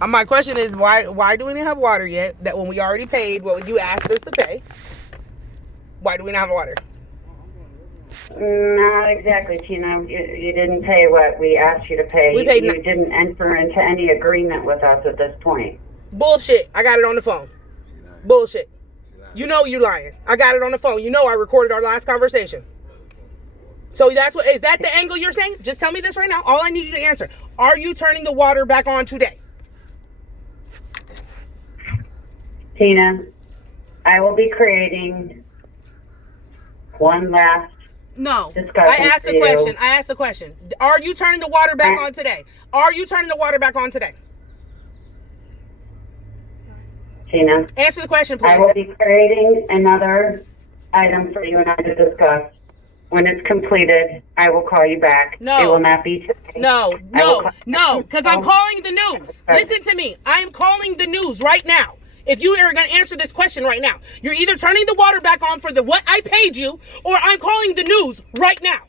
My question is, why do we not have water yet? That when we already paid what you asked us to pay, why do we not have water? Not exactly, Tina. You didn't pay what we asked you to pay. You didn't enter into any agreement with us at this point. Bullshit. I got it on the phone. Bullshit. You know you're lying. I got it on the phone. You know I recorded our last conversation. So is that the angle you're saying? Just tell me this right now. All I need you to answer. Are you turning the water back on today? Tina, I will be creating one last discussion. I asked a question. Are you turning the water back on today? Are you turning the water back on today? Tina, answer the question, please. I will be creating another item for you and I to discuss. When it's completed, I will call you back. No. It will not be today. No, because I'm calling the news. Listen to me. I am calling the news right now. If you are going to answer this question right now, you're either turning the water back on for what I paid you, or I'm calling the news right now.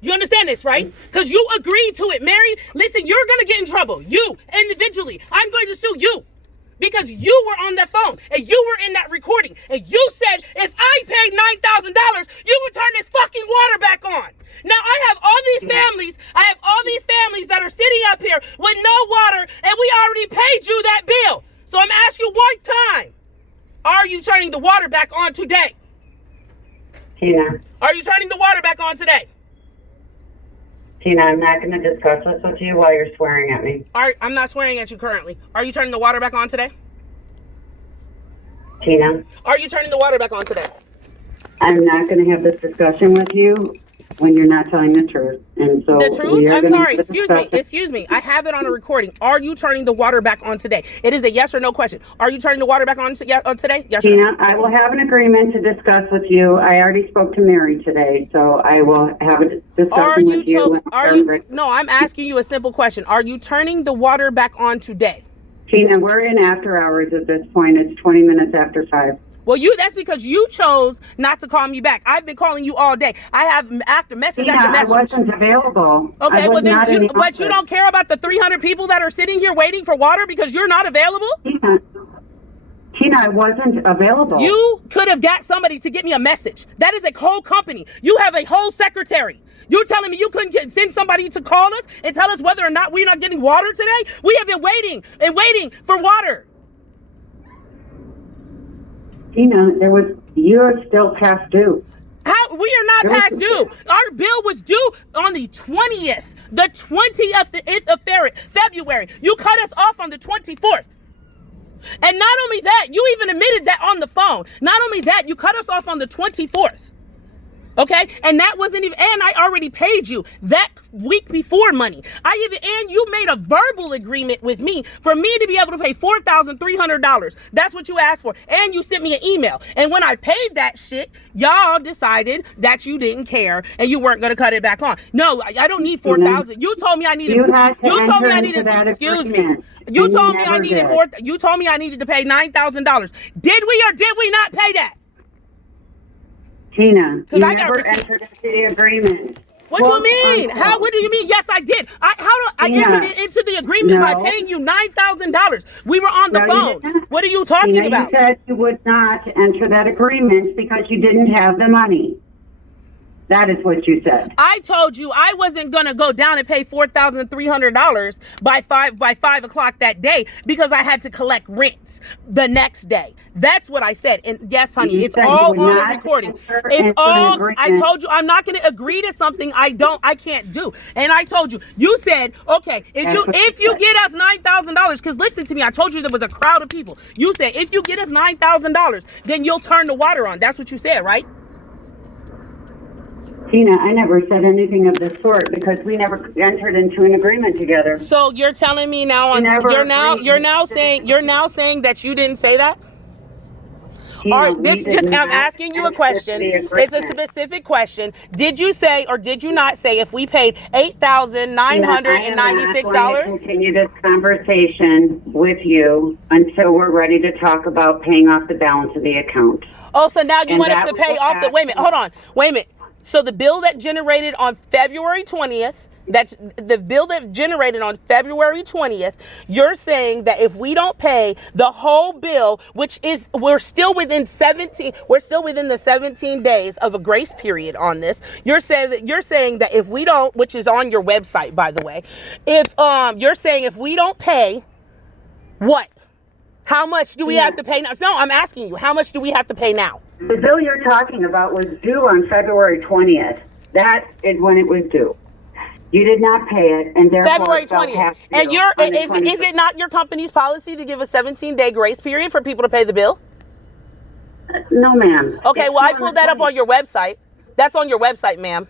You understand this, right? Because you agreed to it, Mary. Listen, you're going to get in trouble. You, individually. I'm going to sue you. Because you were on that phone and you were in that recording and you said if I paid $9,000, you would turn this fucking water back on. Now I have all these families that are sitting up here with no water and we already paid you that bill. So I'm asking you one time, are you turning the water back on today? Tina. Are you turning the water back on today? Tina, I'm not going to discuss this with you while you're swearing at me. I'm not swearing at you currently. Are you turning the water back on today? Tina. Are you turning the water back on today? I'm not going to have this discussion with you when you're not telling the truth. And so the truth? I'm sorry. Excuse me. I have it on a recording. Are you turning the water back on today? It is a yes or no question. Are you turning the water back on today? Yes Tina, or no? I will have an agreement to discuss with you. I already spoke to Mary today, so I will have a discussion with you. No, I'm asking you a simple question. Are you turning the water back on today? Tina, we're in after hours at this point. It's 20 minutes after 5. Well, that's because you chose not to call me back. I've been calling you all day. I have message Tina, after message. I wasn't available. Okay, well then, but you don't care about the 300 people that are sitting here waiting for water because you're not available? Tina, I wasn't available. You could have got somebody to get me a message. That is a whole company. You have a whole secretary. You're telling me you couldn't send somebody to call us and tell us whether or not we're not getting water today? We have been waiting and waiting for water. Tina, you're still past due. How? We are not past due. Our bill was due on the 20th. The 20th of February. You cut us off on the 24th. And not only that, you even admitted that on the phone. Not only that, you cut us off on the 24th. Okay, and that wasn't even, and I already paid you that week before money. And you made a verbal agreement with me for me to be able to pay $4,300. That's what you asked for. And you sent me an email. And when I paid that shit, y'all decided that you didn't care and you weren't going to cut it back on. No, I don't need $4,000. You told me I needed, excuse me. You told me I needed to pay $9,000. Did we or did we not pay that? Tina, you never entered into the agreement. What do you mean? What do you mean? Yes, I did. I entered into the agreement by paying you $9,000. We were on the phone. What are you talking about? You said you would not enter that agreement because you didn't have the money. That is what you said. I told you I wasn't going to go down and pay $4,300 by 5 o'clock that day because I had to collect rents the next day. That's what I said. And yes, honey, it's all on the recording. It's all, I told you I'm not going to agree to something I can't do. And I told you, you said, okay, if you get us $9,000, because listen to me, I told you there was a crowd of people. You said, if you get us $9,000, then you'll turn the water on. That's what you said, right? Tina, I never said anything of this sort because we never entered into an agreement together. So you're telling me now you're now saying that you didn't say that? Tina, I'm asking you a question. It's a specific question. Did you say or did you not say if we paid $8,996? I am not going to continue this conversation with you until we're ready to talk about paying off the balance of the account. Oh, so now you want us to pay off the, wait a minute, hold on, wait a minute. So the bill that generated on February 20th, That's the bill that generated on February 20th. You're saying that if we don't pay the whole bill, which is, we're still within the 17 days of a grace period on this. You're saying that if we don't, which is on your website, by the way, if you're saying if we don't pay, what? How much do we have to pay now? No, I'm asking you, how much do we have to pay now? The bill you're talking about was due on February 20th. That is when it was due. You did not pay it, and therefore February 20th. And is it not your company's policy to give a 17-day grace period for people to pay the bill? No, ma'am. Okay, well, I pulled that up on your website. That's on your website, ma'am.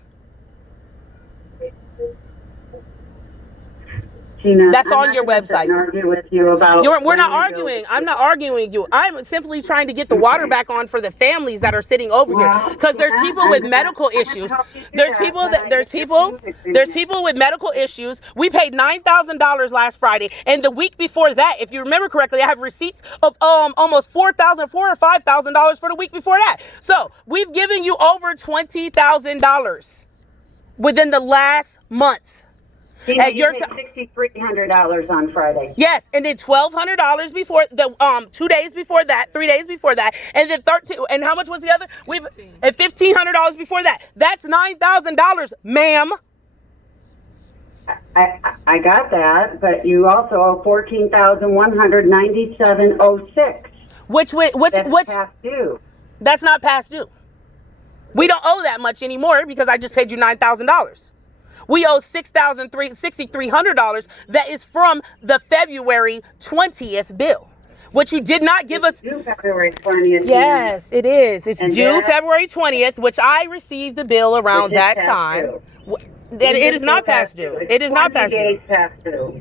Tina, that's on your website. Argue with you about we're not arguing. I'm not arguing with you. I'm simply trying to get the water back on for the families that are sitting over here, because there's people with medical issues. There's people with medical issues. We paid $9,000 last Friday, and the week before that, if you remember correctly, I have receipts of almost $4,000 or $5,000 for the week before that. So we've given you over $20,000 within the last month. You paid $6,300 on Friday. Yes, and then $1,200 before the 2 days before that, 3 days before that, and then 13. And how much was the other? And $1,500 before that. That's $9,000, ma'am. I got that, but you also owe $14,197.06. Which that's past due. That's not past due. We don't owe that much anymore because I just paid you $9,000. We owe $6,300 that is from the February 20th bill, which you did not give us. Due February 20th. Yes, it is. It's due February 20th, which I received the bill around that time. It is not past due. It is not past due. 20 days past due.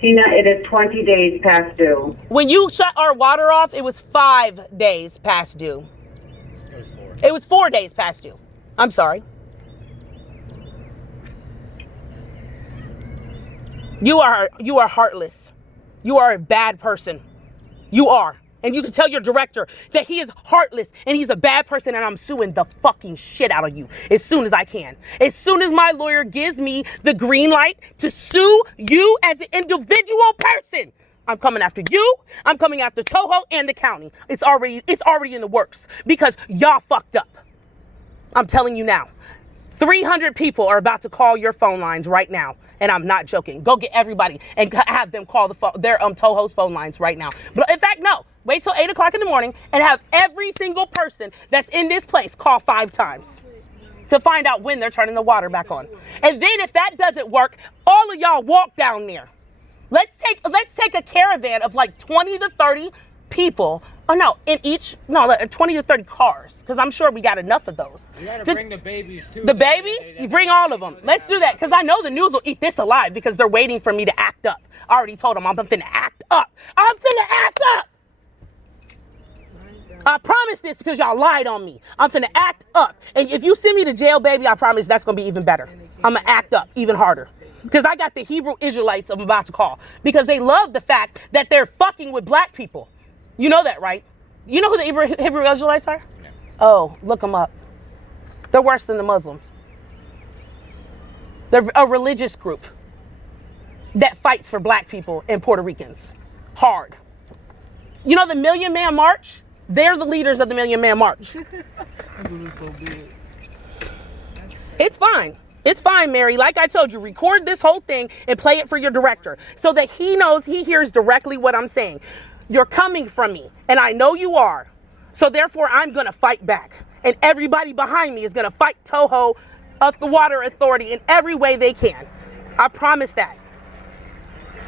Tina, it is 20 days past due. When you shut our water off, it was 5 days past due. It was 4 days past due. I'm sorry. You are heartless. You are a bad person. You are. And you can tell your director that he is heartless and he's a bad person, and I'm suing the fucking shit out of you as soon as I can. As soon as my lawyer gives me the green light to sue you as an individual person, I'm coming after you. I'm coming after Toho and the county. It's already in the works because y'all fucked up. I'm telling you now. 300 people are about to call your phone lines right now, and I'm not joking. Go get everybody and have them call their Toho's phone lines right now. But in fact, no. Wait till 8 o'clock in the morning and have every single person that's in this place call 5 times to find out when they're turning the water back on. And then if that doesn't work, all of y'all walk down there. Let's take a caravan of like 20 to 30 people. Oh no, 20 to 30 cars, because I'm sure we got enough of those. You gotta bring the babies too. The babies? You bring all of them. Let's do that, because I know the news will eat this alive because they're waiting for me to act up. I already told them I'm finna act up. I'm finna act up. I promise this because y'all lied on me. I'm finna act up. And if you send me to jail, baby, I promise that's gonna be even better. I'm gonna act up even harder. Because I got the Hebrew Israelites I'm about to call. Because they love the fact that they're fucking with black people. You know that, right? You know who the Hebrew Israelites are? No. Oh, look them up. They're worse than the Muslims. They're a religious group that fights for black people and Puerto Ricans. Hard. You know the Million Man March? They're the leaders of the Million Man March. It's fine. It's fine, Mary. Like I told you, record this whole thing and play it for your director so that he knows, he hears directly what I'm saying. You're coming from me, and I know you are. So therefore, I'm going to fight back. And everybody behind me is going to fight Toho, the Water Authority, in every way they can. I promise that.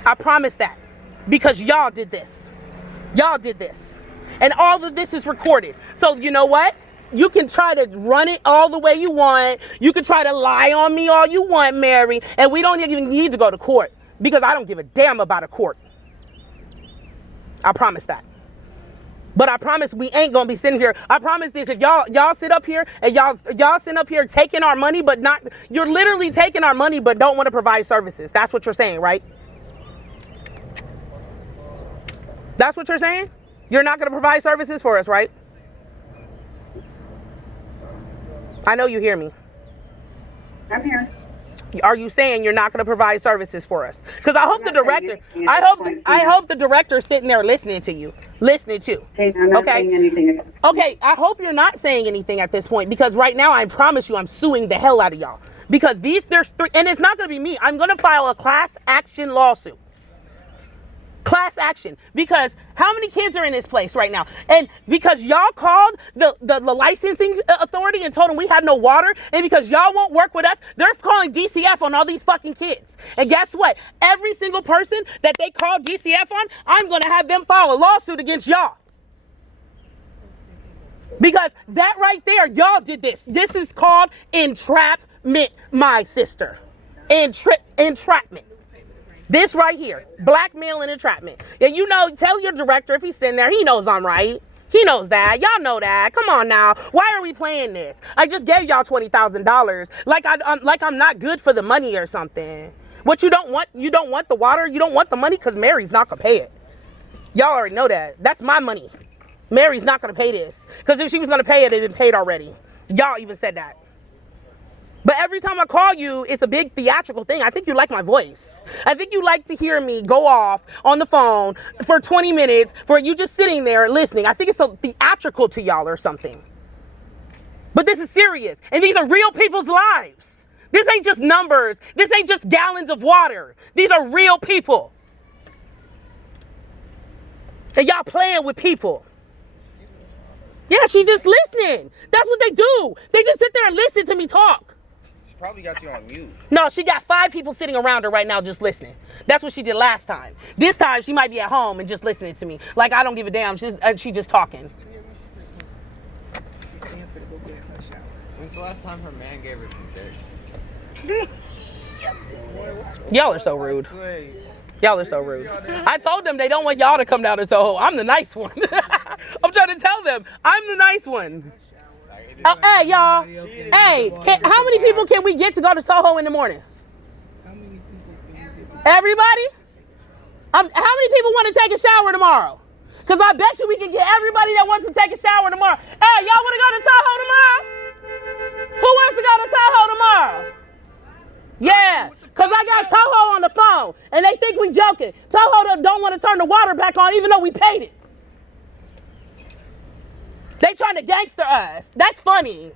I promise that. Because y'all did this. Y'all did this. And all of this is recorded. So you know what? You can try to run it all the way you want. You can try to lie on me all you want, Mary. And we don't even need to go to court because I don't give a damn about a court. I promise that. But I promise we ain't gonna be sitting here. I promise this, if y'all sit up here and y'all sit up here taking our money, but not, you're literally taking our money but don't want to provide services. That's what you're saying, right? That's what you're saying? You're not gonna provide services for us, right? I know you hear me. I'm here. Are you saying you're not going to provide services for us? Because I hope the director, I hope the director's sitting there listening to you, Okay, I'm not saying anything. Okay, I hope you're not saying anything at this point, because right now I promise you I'm suing the hell out of y'all. Because there's three, and it's not going to be me. I'm going to file a class action lawsuit. Class action, because how many kids are in this place right now? And because y'all called the licensing authority and told them we had no water, and because y'all won't work with us, they're calling DCF on all these fucking kids. And guess what? Every single person that they call DCF on, I'm gonna have them file a lawsuit against y'all. Because that right there, y'all did this. This is called entrapment, my sister. Entrapment. This right here, blackmail and entrapment. Yeah, you know, tell your director if he's sitting there, he knows I'm right. He knows that. Y'all know that. Come on now. Why are we playing this? I just gave y'all $20,000. Like I'm not good for the money or something. What you don't want the water, you don't want the money, because Mary's not gonna pay it. Y'all already know that. That's my money. Mary's not gonna pay this. Because if she was gonna pay it, it'd been paid already. Y'all even said that. But every time I call you, it's a big theatrical thing. I think you like my voice. I think you like to hear me go off on the phone for 20 minutes for you just sitting there listening. I think it's so theatrical to y'all or something. But this is serious. And these are real people's lives. This ain't just numbers. This ain't just gallons of water. These are real people. And y'all playing with people. Yeah, she's just listening. That's what they do. They just sit there and listen to me talk. Probably got you on mute. No, she got 5 people sitting around her right now just listening. That's what she did last time. This time she might be at home and just listening to me. Like I don't give a damn. She just talking. When's the last time her man gave her some dick? Y'all are so rude. Y'all are so rude. I told them they don't want y'all to come down to Toho. I'm the nice one. I'm trying to tell them I'm the nice one. Hey, y'all. Hey, how many people can we get to go to Toho in the morning? Everybody? How many people want to take a shower tomorrow? Because I bet you we can get everybody that wants to take a shower tomorrow. Hey, y'all want to go to Toho tomorrow? Who wants to go to Toho tomorrow? Yeah, because I got Toho on the phone, and they think we joking. Toho don't want to turn the water back on even though we paid it. They trying to gangster us. That's funny.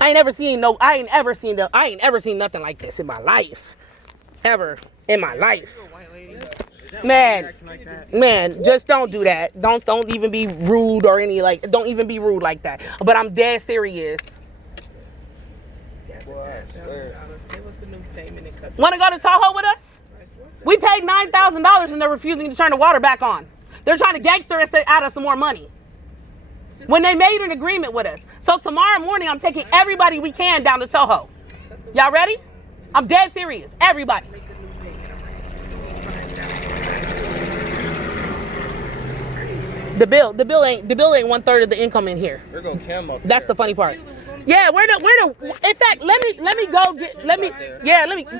I ain't ever seen nothing like this in my life. Ever in my life. Man, just don't do that. Don't even be rude or don't even be rude like that. But I'm dead serious. Want to go to Toho with us? We paid $9,000 and they're refusing to turn the water back on. They're trying to gangster us out of some more money when they made an agreement with us. So tomorrow morning, I'm taking everybody we can down to Toho. Y'all ready? I'm dead serious. Everybody. The bill ain't 1/3 of the income in here. There go Kim up That's there. the funny part. Yeah, in fact, let me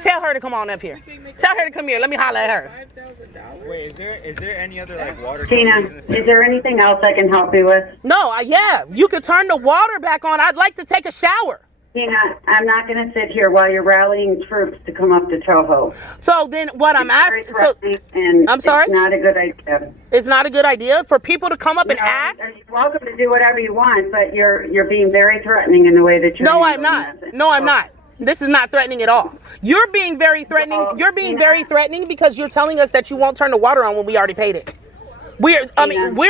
tell her to come on up here. Tell her to come here. Let me holler at her. Wait, is there any other water? Tina, is there anything else I can help you with? No, yeah, you could turn the water back on. I'd like to take a shower. Tina, I'm not going to sit here while you're rallying troops to come up to Toho. So then what I'm asking, I'm sorry? It's not a good idea. It's not a good idea for people to come up and ask? You're welcome to do whatever you want, but you're being very threatening in the way that you're No, I'm not. No, I'm not. This is not threatening at all. You're being very threatening. You're being very threatening because you're telling us that you won't turn the water on when we already paid it. We're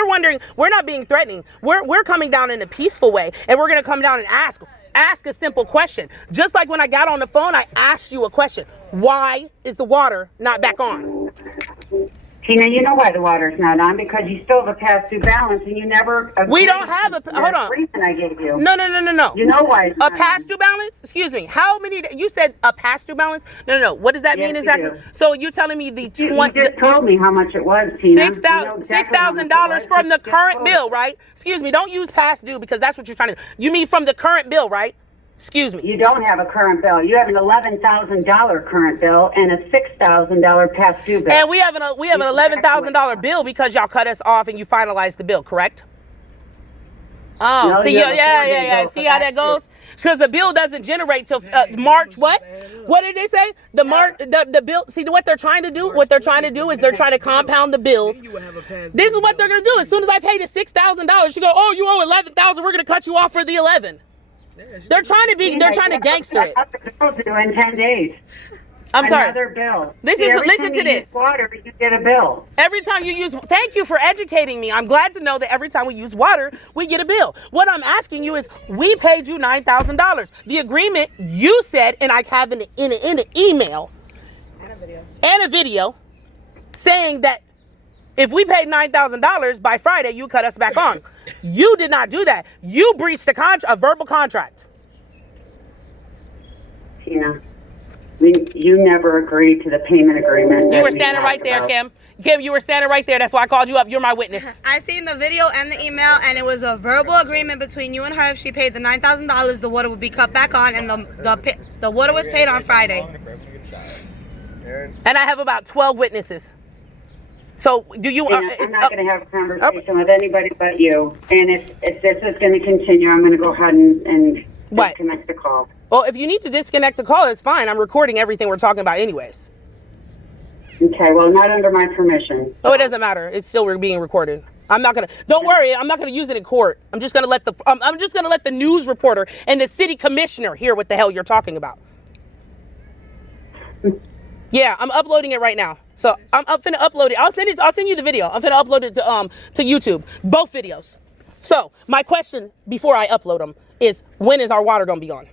wondering, we're not being threatening. We're coming down in a peaceful way, and we're going to come down and ask a simple question. Just like when I got on the phone, I asked you a question. Why is the water not back on? Tina, you know why the water's not on, because you still have a past due balance and you never agreed. We don't have a, hold on. Reason I gave you. No. You know why it's a past due balance? Excuse me. How many, you said a past due balance? No. What does that mean exactly? So you're telling me the You just told me how much it was, Tina. $6,000 from the current bill, right? Excuse me. Don't use past due because that's what you're trying to do. You mean from the current bill, right? Excuse me. You don't have a current bill. You have an $11,000 current bill and a $6,000 past due bill. And we have an $11,000 bill because y'all cut us off and you finalized the bill, correct? Oh, no, see, yeah. See how that goes? Because the bill doesn't generate till March. What? What did they say? The bill. See what they're trying to do? What they're trying to do is they're trying to compound the bills. This is what they're gonna do. As soon as I pay the $6,000, you go, oh, you owe $11,000. We're gonna cut you off for the 11. They're trying to gangster it. In 10 days. I'm sorry. Another bill. Listen to this. Use water, you get a bill. Every time you use, thank you for educating me. I'm glad to know that every time we use water, we get a bill. What I'm asking you is, we paid you $9,000. The agreement you said, and I have in an email and a video saying that if we paid $9,000 by Friday, you cut us back on. You did not do that. You breached a verbal contract. Tina. You never agreed to the payment agreement. You were standing right there, Kim. Kim, you were standing right there. That's why I called you up. You're my witness. I seen the video and the email, and it was a verbal agreement between you and her. If she paid the $9,000, the water would be cut back on, and the water was paid on Friday. And I have about 12 witnesses. So do you? I'm not going to have a conversation with anybody but you. And if this is going to continue, I'm going to go ahead and disconnect the call. Well, if you need to disconnect the call, it's fine. I'm recording everything we're talking about anyways. Okay, well, not under my permission. Oh, it doesn't matter. It's still being recorded. I'm not gonna. Don't worry. I'm not gonna use it in court. I'm just gonna let the news reporter and the city commissioner hear what the hell you're talking about. Yeah, I'm uploading it right now. So I'm finna upload it. I'll send you the video. I'm finna upload it to YouTube. Both videos. So my question before I upload them is, when is our water gonna be on?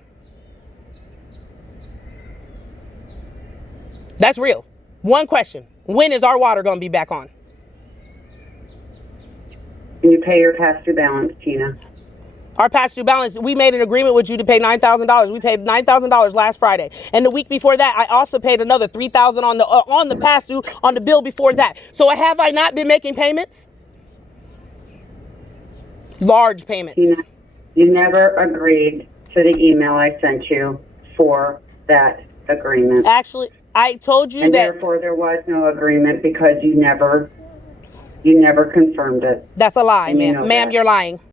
That's real. One question. When is our water going to be back on? You pay your past due balance, Tina. Our past due balance, we made an agreement with you to pay $9,000. We paid $9,000 last Friday. And the week before that, I also paid another $3,000 on the past due on the bill before that. So have I not been making payments? Large payments. Tina, you never agreed to the email I sent you for that agreement. Actually, I told you and that. Therefore, there was no agreement because you never confirmed it. That's a lie, ma'am. Ma'am, you're lying.